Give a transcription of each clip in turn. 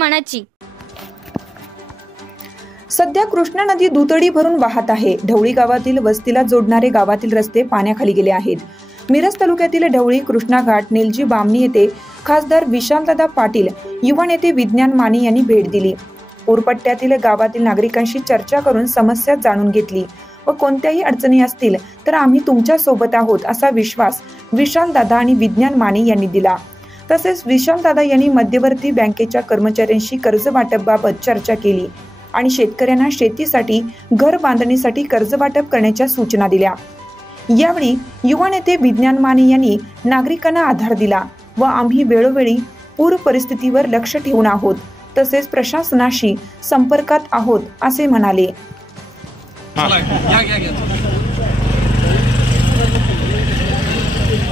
मनाची। सध्या कृष्णा नदी दुतडी भरून वाहत आहे। ढवळी गावातील वस्तीला जोडणारे गावातील रस्ते पाण्याखाली गेले आहेत। मिरज तालुक्यातील ढवळी कृष्णा घाट नेलजी बामणी येथे खासदार विशालदादा पाटील, युवा नेते विज्ञान माने यांनी भेट दिली। उरपट्ट्यातील गावातील नागरिकांशी चर्चा करून समस्या जाणून घेतली व कोणत्याही अडचणी असतील तर आम्ही तुमच्या सोबत आहोत असा विश्वास विशालदादा आणि विज्ञान माने यांनी दिला। तसेच विशालदादा यांनी मध्यवर्ती बँकेच्या कर्मचाऱ्यांशी कर्ज वाटपाबाबत चर्चा केली आणि शेतकऱ्यांना शेतीसाठी, घर बांधणीसाठी कर्ज वाटप करण्याच्या सूचना दिल्या। यावेळी युवा नेते विज्ञान माने यांनी नागरिकांना आधार दिला व आम्ही वेळोवेळी पूर परिस्थितीवर लक्ष ठेवून आहोत, तसेच प्रशासनाशी संपर्कात आहोत असे म्हणाले।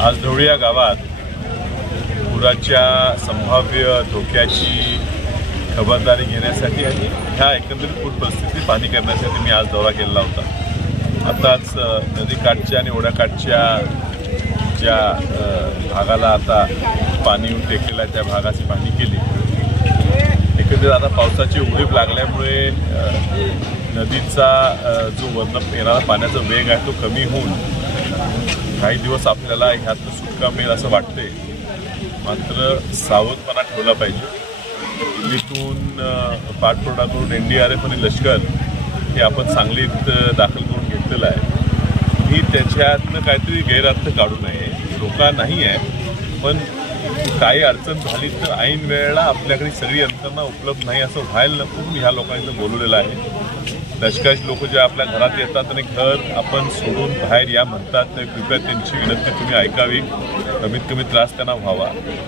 आज ढवळी या गावात पुराच्या संभाव्य धोक्याची खबरदारी घेण्यासाठी आणि ह्या एकंदरीत पूर परिस्थिती पाहणी करण्यासाठी मी आज दौरा केलेला होता। आताच नदीकाठच्या आणि ओढ्याकाठच्या ज्या भागाला आता पाणी येऊन टेकलेलं आहे त्या भागाची पाहणी केली। एकंदरीत आता पावसाची उघडीप लागल्यामुळे नदीचा जो वरनं येणारा पाण्याचा वेग आहे तो कमी होऊन काही दिवस आपल्याला ह्यातनं सुटका मिळेल असं वाटते। मात्र सावधपणा ठेवला पाहिजे। दिल्लीतून पाठपुरावा करून NDRF आणि लष्कर हे आपण सांगलीत दाखल करून घेतलेलं आहे। मी त्याच्यातनं काहीतरी गैरअर्थ काढू नये, धोका नाही आहे, पण काही अडचण झाली तर ऐन वेळेला आपल्याकडे सगळी यंत्रणा उपलब्ध नाही असं व्हायला नको। मी ह्या लोकांचं बोलवलेलं आहे। लष्कराची लोक जे आपल्या घरात येतात आणि घर आपण सोडून बाहेर या म्हणतात, तर कृपया त्यांची विनंती तुम्ही ऐकावी, कमीत कमी त्रास त्यांना व्हावा।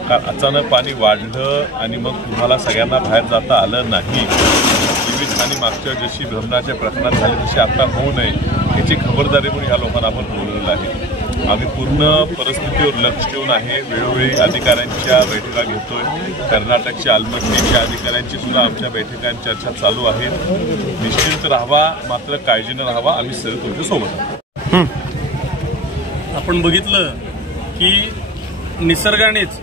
कारण अचानक पाणी वाढलं आणि मग तुम्हाला सगळ्यांना बाहेर जाता आलं नाही, जीवितहानी मागच्या जशी भ्रमणाच्या प्रकरणात झाली तशी आता होऊ नये याची खबरदारी म्हणून ह्या लोकांना आपण बोलवलेलं आहे। आम्ही पूर्ण परिस्थितीवर लक्ष ठेवून आहे, वेळोवेळी अधिकाऱ्यांच्या बैठका घेतोय। कर्नाटकच्या आलमट्टीच्या अधिकाऱ्यांची सुद्धा आमच्या बैठकांत चर्चा चालू आहे। निश्चिंत राहावा, मात्र काळजीनं राहावा, आम्ही सर्व तुमच्या सोबत आहोत। आपण बघितलं की निसर्गानेच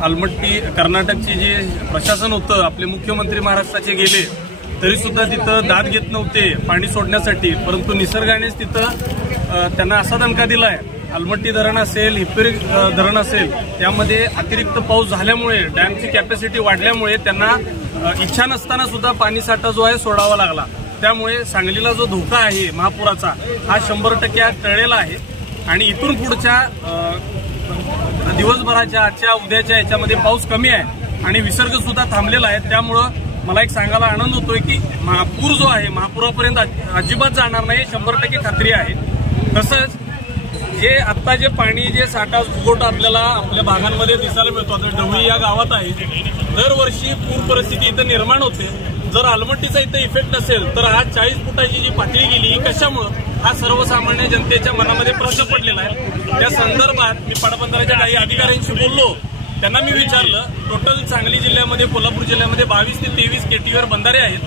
आलमट्टी कर्नाटकचे जे प्रशासन होतं, आपले मुख्यमंत्री महाराष्ट्राचे गेले तरी सुद्धा तिथं दाद घेत नव्हते पाणी सोडण्यासाठी, परंतु निसर्गानेच तिथं त्यांना असा दणका दिलाय। आलमट्टी धरण असेल, हिप्परी धरण असेल, त्यामध्ये अतिरिक्त पाऊस झाल्यामुळे डॅमची कॅपॅसिटी वाढल्यामुळे त्यांना इच्छा नसताना सुद्धा पाणीसाठा जो आहे सोडावा लागला। त्यामुळे सांगलीला जो धोका आहे महापुराचा हा 100% टळलेला आहे आणि इथून पुढच्या दिवसभराच्या आजच्या उद्याच्या याच्यामध्ये पाऊस कमी आहे आणि विसर्ग सुद्धा थांबलेला आहे। त्यामुळं मला एक सांगायला आनंद होतोय की महापूर जो आहे महापुरापर्यंत अजिबात जाणार नाही, 100% खात्री आहे। तसंच जे आता जे पाणी जे साठा फुगवटा आपल्याला आपल्या भागांमध्ये दिसायला मिळतो, आता ढवळी या गावात आहे, दरवर्षी पूर परिस्थिती इथं निर्माण होते। जर आलमट्टीचा इथं इफेक्ट असेल तर आज 40 फुटाची जी पातळी गेली ही कशामुळं, हा सर्वसामान्य जनतेच्या मनामध्ये प्रश्न पडलेला आहे। त्या संदर्भात मी पाटबंधाऱ्याच्या काही अधिकाऱ्यांशी बोललो, त्यांना मी विचारलं टोटल सांगली जिल्ह्यामध्ये, कोल्हापूर जिल्ह्यामध्ये 22 ते 23 केटीवर बंधारे आहेत,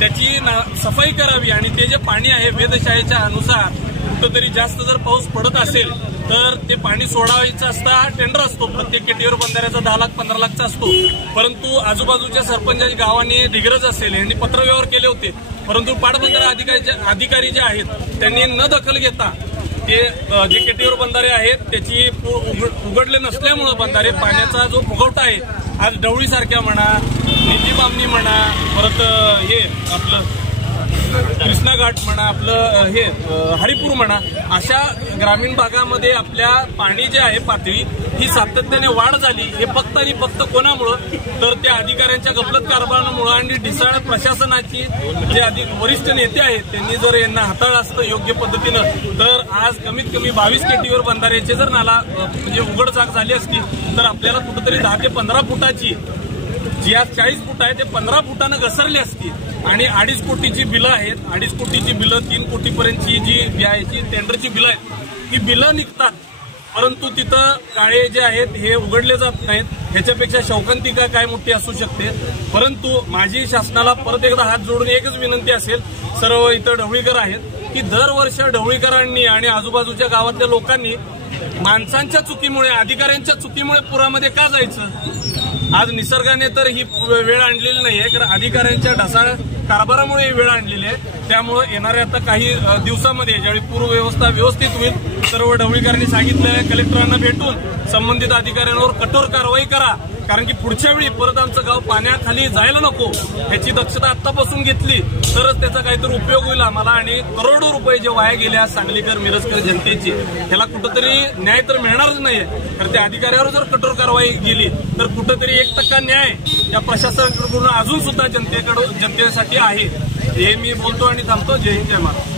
त्याची सफाई करावी आणि ते जे पाणी आहे वेधशाळेच्या अनुसार कुठंतरी जास्त जर पाऊस पडत असेल तर ते पाणी सोडायचं असता टेंडर असतो, प्रत्येक केटीवर बंधाऱ्याचा 10 लाख 15 लाखचा असतो, परंतु आजूबाजूच्या सरपंचाच्या गावांनी दिग्रज असेल यांनी पत्रव्यवहार केले होते, परंतु पाटबंधारा अधिकारी जे आहेत त्यांनी न दखल घेता ते जे केटीवर बंधारे आहेत त्याची उघडले नसल्यामुळे बंधारे पाण्याचा जो फुगवटा आहे आज ढवळी सारख्या म्हणा, नेलजी बामणी म्हणा, परत हे आपलं कृष्णा घाट म्हणा, आपलं हे हरिपूर म्हणा, अशा ग्रामीण भागामध्ये आपल्या पाणी जे आहे पातळी ही सातत्याने वाढ झाली। हे फक्त आणि फक्त कोणामुळं तर त्या अधिकाऱ्यांच्या गफलत कारभारामुळे आणि ढिसाळ प्रशासनाची जे वरिष्ठ नेते आहेत त्यांनी जर यांना हाताळलं असतं योग्य पद्धतीनं तर आज कमीत कमी 22 केटीवर बंधाऱ्याचे जर नाला म्हणजे उघडझाक झाली असती तर आपल्याला कुठेतरी 10 ते 15 फुटाची जी आज 40 फूट आहे ते 15 फुटानं घसरली असती आणि 2.5 कोटीची बिलं आहेत, 2.5 कोटीची बिलं, 3 कोटीपर्यंतची जी आहे टेंडरची बिलं आहेत, ही बिलं निघतात, परंतु तिथं काळे जे आहेत हे उघडले जात नाहीत। ह्याच्यापेक्षा शौकंतिका काय मोठी असू शकते। परंतु माझी शासनाला परत एकदा हात जोडून एकच विनंती असेल, सर्व इथं ढवळीकर आहेत की दरवर्ष ढवळीकरांनी आणि आजूबाजूच्या गावातल्या लोकांनी माणसांच्या चुकीमुळे, अधिकाऱ्यांच्या चुकीमुळे पुरामध्ये का जायचं? आज निसर्गाने तर ही वेळ आणलेली नाहीये, कारण अधिकाऱ्यांच्या ढासाळ कारभारामुळे ही वेळ आणलेली आहे। त्यामुळे येणाऱ्या आता काही दिवसामध्ये ज्यावेळी पूर्वव्यवस्था व्यवस्थित होईल, सर्व ढवळीकरांनी सांगितलं कलेक्टरांना भेटून संबंधित अधिकाऱ्यांवर कठोर कारवाई करा, कारण की पुढच्या वेळी परत आमचं गाव पाण्याखाली जायला नको ह्याची दक्षता आतापासून घेतली तरच त्याचा काहीतरी उपयोग होईल आम्हाला। आणि करोडो रुपये जे वाया गेले सांगलीकर मिरजकर जनतेची, त्याला कुठंतरी न्याय तर मिळणारच नाहीये। तर त्या अधिकाऱ्यावर जर कठोर कारवाई केली तर कुठंतरी 1% न्याय या प्रशासनाकडून अजून सुद्धा जनतेसाठी आहे। हे मी बोलतो आणि थांबतो। जय हिंद, जय महाराष्ट्र।